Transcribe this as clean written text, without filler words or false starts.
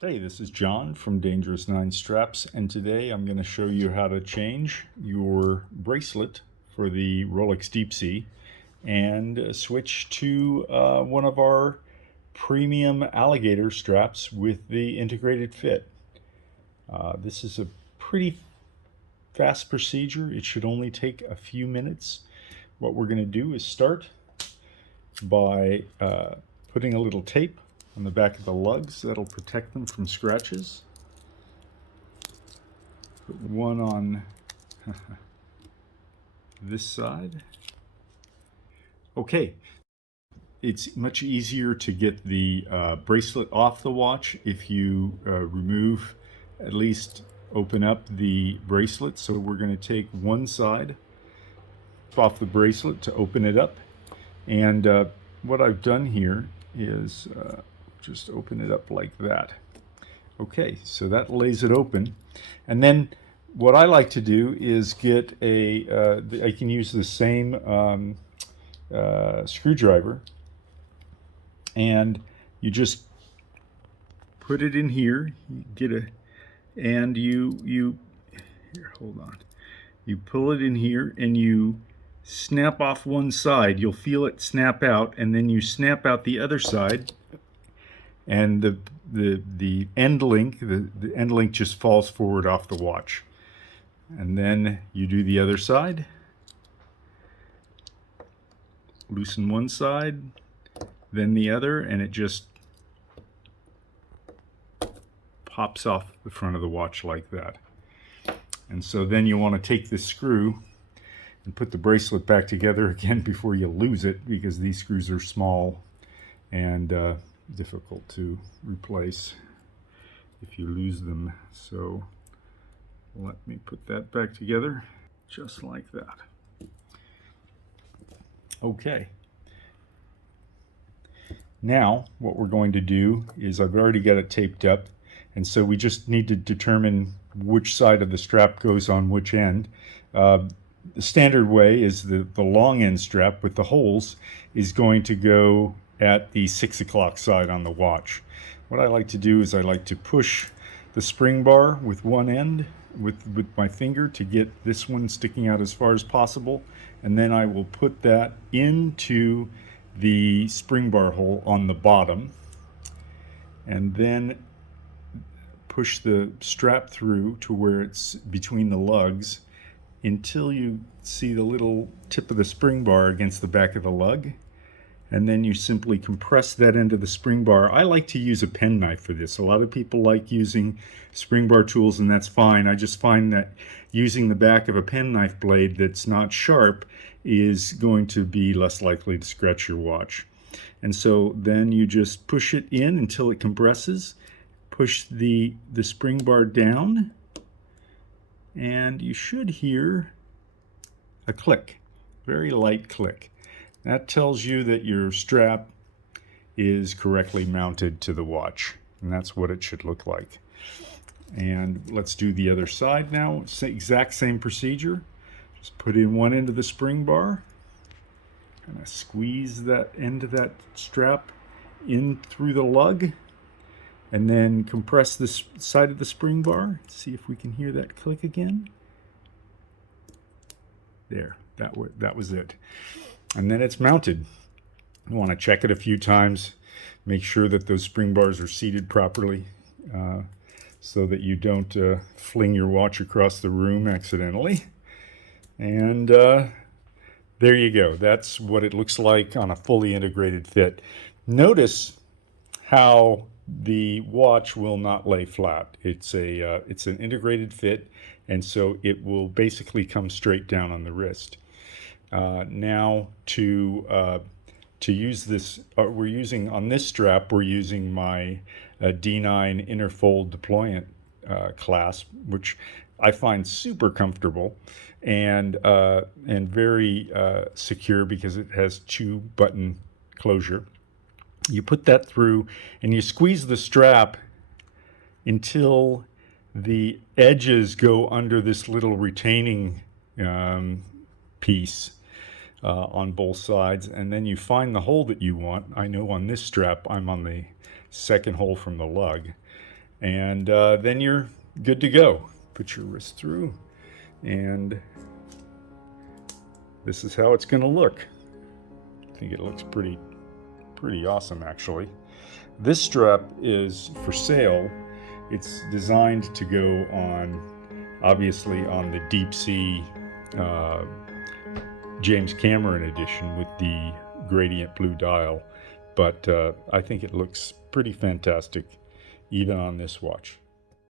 Hey, this is John from Dangerous9strap, and today I'm going to show you how to change your bracelet for the Rolex Deepsea and switch to one of our premium alligator straps with the integrated fit. This is a pretty fast procedure. It should only take a few minutes. What we're going to do is start by putting a little tape on the back of the lugs. That'll protect them from scratches. Put one on this side. Okay, it's much easier to get the bracelet off the watch if you remove, at least open up the bracelet. So we're going to take one side off the bracelet to open it up. And what I've done here is just open it up like that. Okay, so that lays it open. And then what I like to do is get I can use the same screwdriver, and you just put it in here, and you here, hold on. You pull it in here and you snap off one side. You'll feel it snap out, and then you snap out the other side, and the end link just falls forward off the watch. And then you do the other side. Loosen one side, then the other, and it just pops off the front of the watch like that. And so then you want to take this screw and put the bracelet back together again before you lose it, because these screws are small and difficult to replace if you lose them. So let me put that back together just like that. Okay. Now what we're going to do is, I've already got it taped up, and so we just need to determine which side of the strap goes on which end. The standard way is the long end strap with the holes is going to go at the 6 o'clock side on the watch. What I like to do is I like to push the spring bar with one end with my finger to get this one sticking out as far as possible, and then I will put that into the spring bar hole on the bottom, and then push the strap through to where it's between the lugs until you see the little tip of the spring bar against the back of the lug, and then you simply compress that into the spring bar. I like to use a penknife for this. A lot of people like using spring bar tools, and that's fine. I just find that using the back of a penknife blade that's not sharp is going to be less likely to scratch your watch. And so then you just push it in until it compresses, push the spring bar down, and you should hear a click, very light click. That tells you that your strap is correctly mounted to the watch, and that's what it should look like. And let's do the other side now. It's the exact same procedure. Just put in one end of the spring bar, kind of squeeze that end of that strap in through the lug, and then compress this side of the spring bar. See if we can hear that click again. There, that was it. And then it's mounted. You want to check it a few times, make sure that those spring bars are seated properly, so that you don't fling your watch across the room accidentally. And there you go. That's what it looks like on a fully integrated fit. Notice how the watch will not lay flat. It's an integrated fit, and so it will basically come straight down on the wrist. Now to use this, we're using on this strap, we're using my D9 interfold deployant clasp, which I find super comfortable and very secure because it has 2-button closure. You put that through and you squeeze the strap until the edges go under this little retaining piece on both sides, and then you find the hole that you want. I know on this strap I'm on the second hole from the lug, and then you're good to go. Put your wrist through, and this is how it's going to look. I think it looks pretty awesome, actually. This strap is for sale. It's designed to go on, obviously, on the Deepsea James Cameron edition with the gradient blue dial, but I think it looks pretty fantastic even on this watch.